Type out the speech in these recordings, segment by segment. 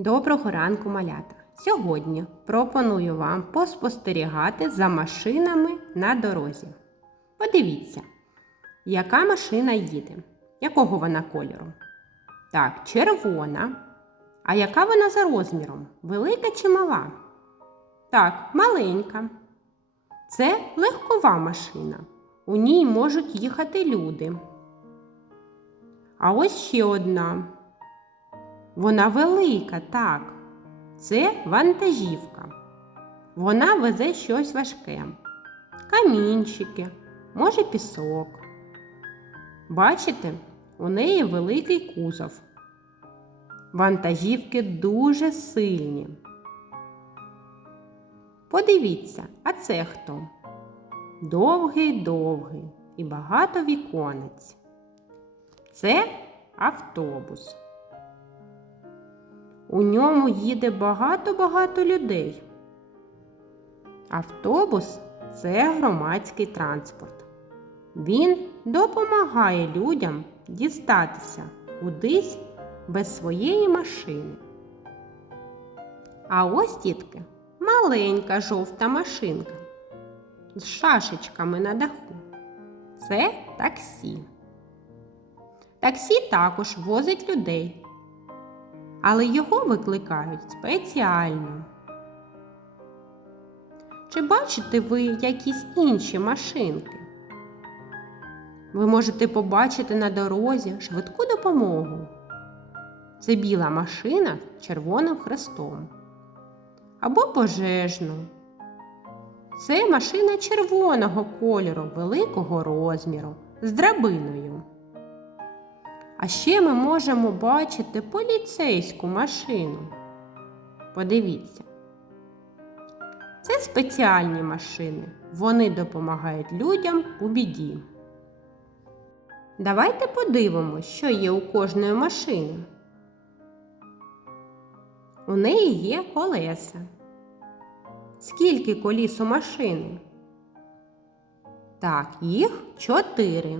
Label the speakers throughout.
Speaker 1: Доброго ранку, малята! Сьогодні пропоную вам поспостерігати за машинами на дорозі. Подивіться, яка машина їде, якого вона кольору? Так, червона. А яка вона за розміром? Велика чи мала? Так, маленька. Це легкова машина. У ній можуть їхати люди. А ось ще одна. Вона велика, так. Це вантажівка. Вона везе щось важке. Камінчики, може пісок. Бачите, у неї великий кузов. Вантажівки дуже сильні. Подивіться, а це хто? Довгий довгий і багато віконець. Це автобус. У ньому їде багато-багато людей. Автобус це громадський транспорт. Він допомагає людям дістатися кудись без своєї машини. А ось, дітки, маленька жовта машинка з шашечками на даху. Це таксі. Таксі також возить людей але його викликають спеціально. Чи бачите ви якісь інші машинки? Ви можете побачити на дорозі швидку допомогу. Це біла машина з червоним хрестом. Або пожежну. Це машина червоного кольору великого розміру з драбиною. А ще ми можемо бачити поліцейську машину. Подивіться. Це спеціальні машини. Вони допомагають людям у біді. Давайте подивимося, що є у кожної машини. У неї є колеса. Скільки коліс у машини? Так, їх чотири.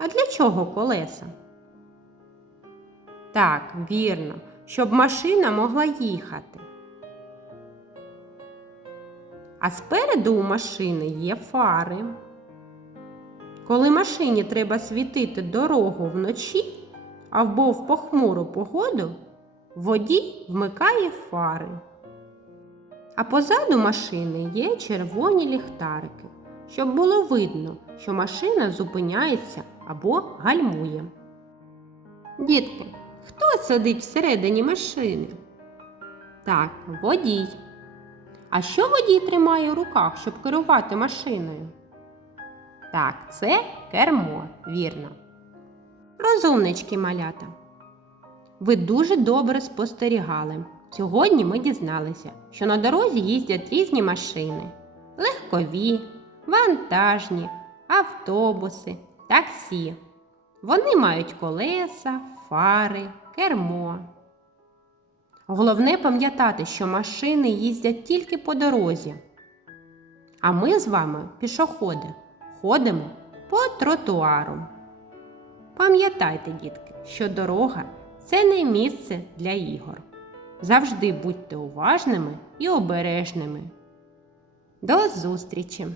Speaker 1: А для чого колеса? Так, вірно, щоб машина могла їхати. А спереду у машини є фари. Коли машині треба світити дорогу вночі або в похмуру погоду, водій вмикає фари. А позаду машини є червоні ліхтарики, щоб було видно, що машина зупиняється або гальмує. Дітки, Хто сидить всередині машини? Так, водій. А що водій тримає у руках, щоб керувати машиною? Так, це кермо, вірно. Розумнички малята. Ви дуже добре спостерігали. Сьогодні ми дізналися, що на дорозі їздять різні машини: легкові, вантажні, автобуси, таксі. Вони мають колеса, фари, кермо. Головне пам'ятати, що машини їздять тільки по дорозі. А ми з вами, пішоходи, ходимо по тротуару. Пам'ятайте, дітки, що дорога це не місце для ігор. Завжди будьте уважними і обережними. До зустрічі!